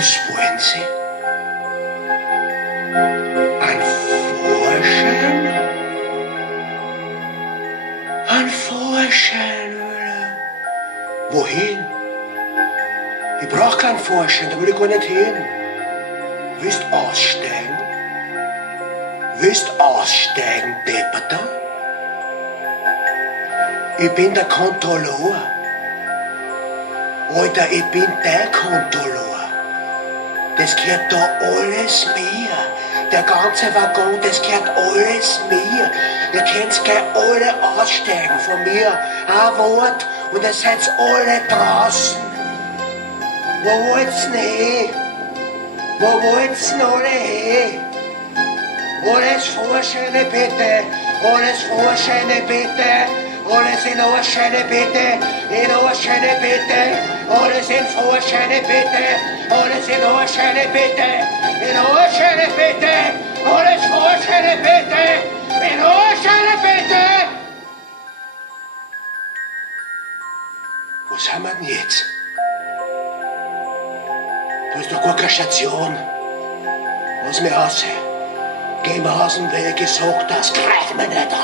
Was wollen Sie? Ein Vorschein? Ein Vorschein, oder? Wohin? Ich brauch keinen Vorschein, da will ich gar nicht hin. Willst aussteigen? Willst aussteigen, Depperter? Ich bin der Kontrolleur. Alter, ich bin dein Kontrolleur. Das gehört da alles mir. Der ganze Waggon, das gehört alles mir. Ihr könnt gleich alle aussteigen von mir. Ein Wort und ihr seid alle draußen. Wo wollt's denn hin? Wo wollt's denn alle hin? Alles Vorscheine bitte, alles Vorscheine bitte, alles in Vorscheine bitte, in Vorscheine bitte, alles in Vorscheine bitte, alles in Vorscheine bitte, in Vorscheine bitte, alles Vorscheine bitte, in Vorscheine bitte. Wo sind wir denn jetzt? Da ist doch gar keine Station. Lass mich raus. Geh mal aus dem Weg, ich sag das, greif mich nicht an.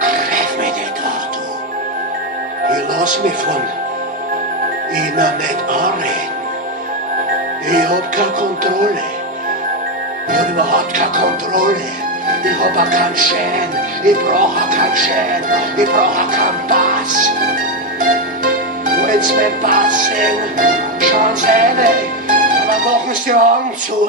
Greif mich nicht an, du. Ich lass mich von ihnen nicht anreden. Ich hab keine Kontrolle. Ich hab überhaupt keine Kontrolle. Ich hab auch keinen Schein. Ich brauch auch keinen Schein. Ich brauch auch keinen Pass. Wollen Sie meinen Pass sehen? Schauen Sie rein, aber machen Sie die Augen zu.